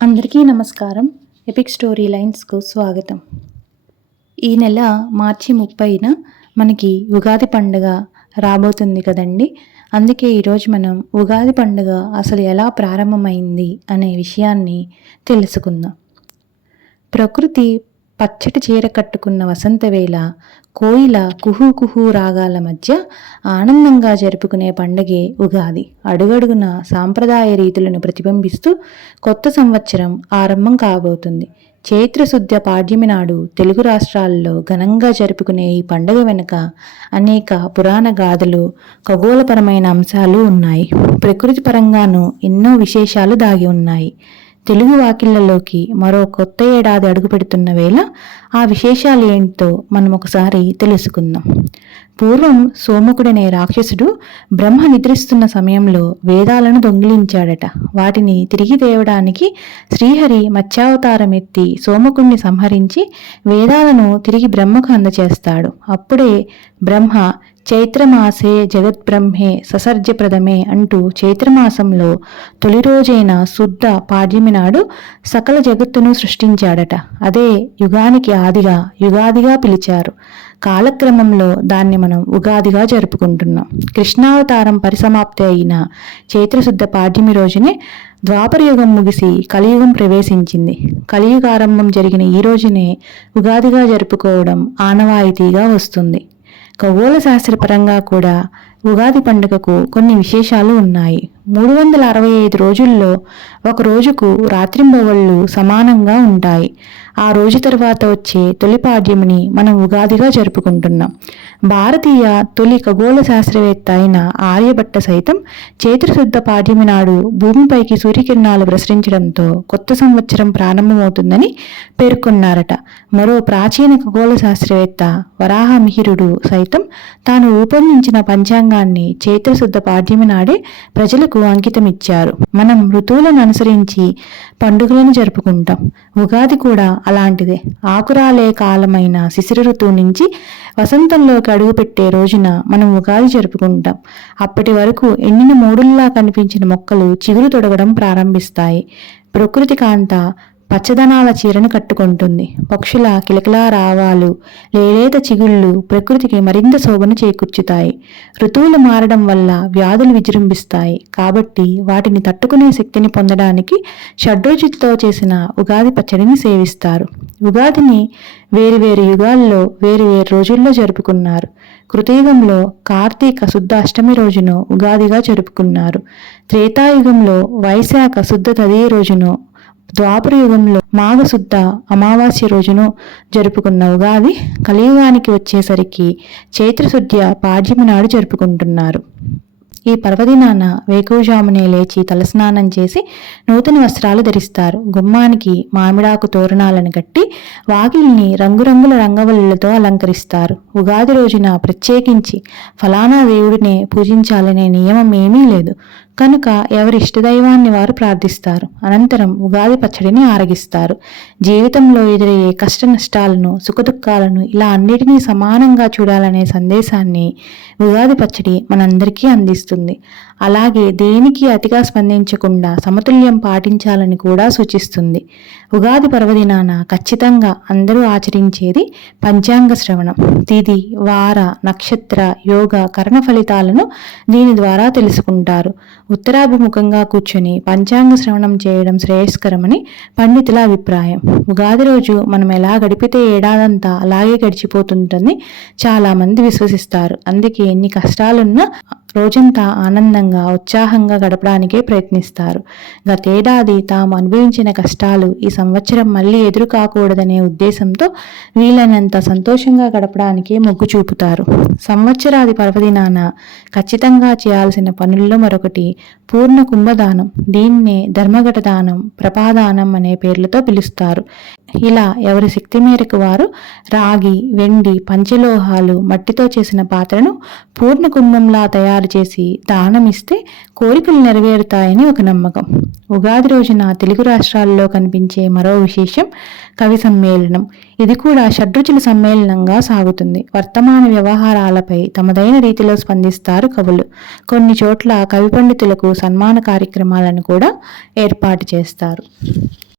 అందరికీ నమస్కారం. Epic story లైన్స్కు స్వాగతం. ఈ నెల మార్చి 30న మనకి ఉగాది పండుగ రాబోతుంది కదండి. అందుకే ఈరోజు మనం ఉగాది పండుగ అసలు ఎలా ప్రారంభమైంది అనే విషయాన్ని తెలుసుకుందాం. ప్రకృతి పచ్చటి చీర కట్టుకున్న వసంతవేళ కోయిల కుహూ కుహూ రాగాల మధ్య ఆనందంగా జరుపుకునే పండుగే ఉగాది. అడుగడుగున సాంప్రదాయ రీతులను ప్రతిబింబిస్తూ కొత్త సంవత్సరం ఆరంభం కాబోతుంది. చైత్రశుద్ధ పాడ్యమి నాడు తెలుగు రాష్ట్రాల్లో ఘనంగా జరుపుకునే ఈ పండుగ వెనుక అనేక పురాణ గాథలు, ఖగోళపరమైన అంశాలు ఉన్నాయి. ప్రకృతి పరంగానూ ఎన్నో విశేషాలు దాగి ఉన్నాయి. తెలుగు వాకిళ్లలోకి మరో కొత్త ఏడాది అడుగుపెడుతున్న వేళ ఆ విశేషాలు ఏంటో మనం ఒకసారి తెలుసుకుందాం. పూర్వం సోమకుడనే రాక్షసుడు బ్రహ్మ నిద్రిస్తున్న సమయంలో వేదాలను దొంగిలించాడట. వాటిని తిరిగి తేవడానికి శ్రీహరి మత్స్యావతారం ఎత్తి సోమకుడిని సంహరించి వేదాలను తిరిగి బ్రహ్మకు అందచేస్తాడు. అప్పుడే బ్రహ్మ చైత్రమాసే జగద్బ్రహ్మే ససర్జప్రదమే అంటూ చైత్రమాసంలో తొలి రోజైన శుద్ధ పాడ్యమి నాడు సకల జగత్తును సృష్టించాడట. అదే యుగానికి ఆదిగా యుగాదిగా పిలిచారు. కాలక్రమంలో దాన్ని మనం ఉగాదిగా జరుపుకుంటున్నాం. కృష్ణావతారం పరిసమాప్తి అయిన చైత్రశుద్ధ పాడ్యమి రోజునే ద్వాపరయుగం ముగిసి కలియుగం ప్రవేశించింది. కలియుగారంభం జరిగిన ఈ రోజునే ఉగాదిగా జరుపుకోవడం ఆనవాయితీగా వస్తుంది. ఖగోళ శాస్త్రపరంగా కూడా ఉగాది పండుగకు కొన్ని విశేషాలు ఉన్నాయి. 365 రోజుల్లో ఒక రోజుకు రాత్రింబవళ్ళు సమానంగా ఉంటాయి. ఆ రోజు తర్వాత వచ్చే తొలి పాడ్యమిని మనం ఉగాదిగా జరుపుకుంటున్నాం. భారతీయ తొలి ఖగోళ శాస్త్రవేత్త అయిన ఆర్యభట్ట సైతం చైత్రశుద్ధ పాడ్యమి నాడు భూమిపైకి సూర్యకిరణాలు ప్రసరించడంతో కొత్త సంవత్సరం ప్రారంభమవుతుందని పేర్కొన్నారట. మరో ప్రాచీన ఖగోళ శాస్త్రవేత్త వరాహమిహిరుడు సైతం తాను రూపొందించిన పంచాంగాన్ని చైత్రశుద్ధ పాడ్యమి నాడే ప్రజలకు అంకితమిచ్చారు. మనం ఋతువులను అనుసరించి పండుగలను జరుపుకుంటాం. ఉగాది కూడా అలాంటిదే. ఆకురాలే కాలమైన శిశిర ఋతువు నుంచి వసంతంలోకి అడుగుపెట్టే రోజున మనం ఉగాది జరుపుకుంటాం. అప్పటి వరకు ఎండిన మూడుల్లా కనిపించిన మొక్కలు చిగురు తొడగడం ప్రారంభిస్తాయి. ప్రకృతి కాంత పచ్చదనాల చీరను కట్టుకుంటుంది. పక్షుల కిలకిలా రావాలు, లేలేత చిగుళ్ళు ప్రకృతికి మరింత శోభను చేకూర్చుతాయి. ఋతువులు మారడం వల్ల వ్యాధులు విజృంభిస్తాయి. కాబట్టి వాటిని తట్టుకునే శక్తిని పొందడానికి షడ్రుచులతో చేసిన ఉగాది పచ్చడిని సేవిస్తారు. ఉగాదిని వేరువేరు యుగాల్లో వేరువేరు రోజుల్లో జరుపుకున్నారు. కృతయుగంలో కార్తీక శుద్ధ అష్టమి రోజును ఉగాదిగా జరుపుకున్నారు. త్రేతాయుగంలో వైశాఖ శుద్ధ తదియ రోజును, ద్వాపర యుగంలో మాఘశుద్ధ అమావాస్య రోజును జరుపుకున్న ఉగాది కలియుగానికి వచ్చేసరికి చైత్రశుద్ధ పాడ్యమి నాడు జరుపుకుంటున్నారు. ఈ పర్వదినాన వేకువజామునే లేచి తలస్నానం చేసి నూతన వస్త్రాలు ధరిస్తారు. గుమ్మానికి మామిడాకు తోరణాలను కట్టి వాకిలిని రంగురంగుల రంగవల్లులతో అలంకరిస్తారు. ఉగాది రోజున ప్రత్యేకించి ఫలానా దేవుడినే పూజించాలనే నియమం ఏమీ లేదు. కనుక ఎవరి ఇష్టదైవాన్ని వారు ప్రార్థిస్తారు. అనంతరం ఉగాది పచ్చడిని ఆరగిస్తారు. జీవితంలో ఎదురయ్యే కష్ట నష్టాలను, సుఖదుఖాలను ఇలా అన్నిటినీ సమానంగా చూడాలనే సందేశాన్ని ఉగాది పచ్చడి మనందరికీ అందిస్తుంది. అలాగే దేనికి అతిగా స్పందించకుండా సమతుల్యం పాటించాలని కూడా సూచిస్తుంది. ఉగాది పర్వదినాన ఖచ్చితంగా అందరూ ఆచరించేది పంచాంగ శ్రవణం. తిథి, వార, నక్షత్ర, యోగ, కరణ ఫలితాలను దీని ద్వారా తెలుసుకుంటారు. ఉత్తరాభిముఖంగా కూర్చొని పంచాంగ శ్రవణం చేయడం శ్రేయస్కరమని పండితుల అభిప్రాయం. ఉగాది రోజు మనం ఎలా గడిపితే ఏడాదంతా అలాగే గడిచిపోతుందని చాలా మంది విశ్వసిస్తారు. అందుకే ఎన్ని కష్టాలున్నా రోజంతా ఆనందంగా, ఉత్సాహంగా గడపడానికే ప్రయత్నిస్తారు. గతేడాది తాము అనుభవించిన కష్టాలు ఈ సంవత్సరం మళ్ళీ ఎదురు కాకూడదనే ఉద్దేశంతో వీలైనంత సంతోషంగా గడపడానికే మొగ్గు చూపుతారు. సంవత్సరాది పర్వదినాన ఖచ్చితంగా చేయాల్సిన పనుల్లో మరొకటి పూర్ణ కుంభదానం. దీన్నే ధర్మఘట దానం, ప్రపాదానం అనే పేర్లతో పిలుస్తారు. ఇలా ఎవరి శక్తి మేరకు వారు రాగి, వెండి, పంచలోహాలు, మట్టితో చేసిన పాత్రను పూర్ణ కుంభంలా తయారు చేసి దానమిస్తే కోరికలు నెరవేరుతాయని ఒక నమ్మకం. ఉగాది రోజున తెలుగు రాష్ట్రాల్లో కనిపించే మరో విశేషం కవి సమ్మేళనం. ఇది కూడా షడ్రుచుల సమ్మేళనంగా సాగుతుంది. వర్తమాన వ్యవహారాలపై తమదైన రీతిలో స్పందిస్తారు కవులు. కొన్ని చోట్ల కవి పండితులకు సన్మాన కార్యక్రమాలను కూడా ఏర్పాటు చేస్తారు.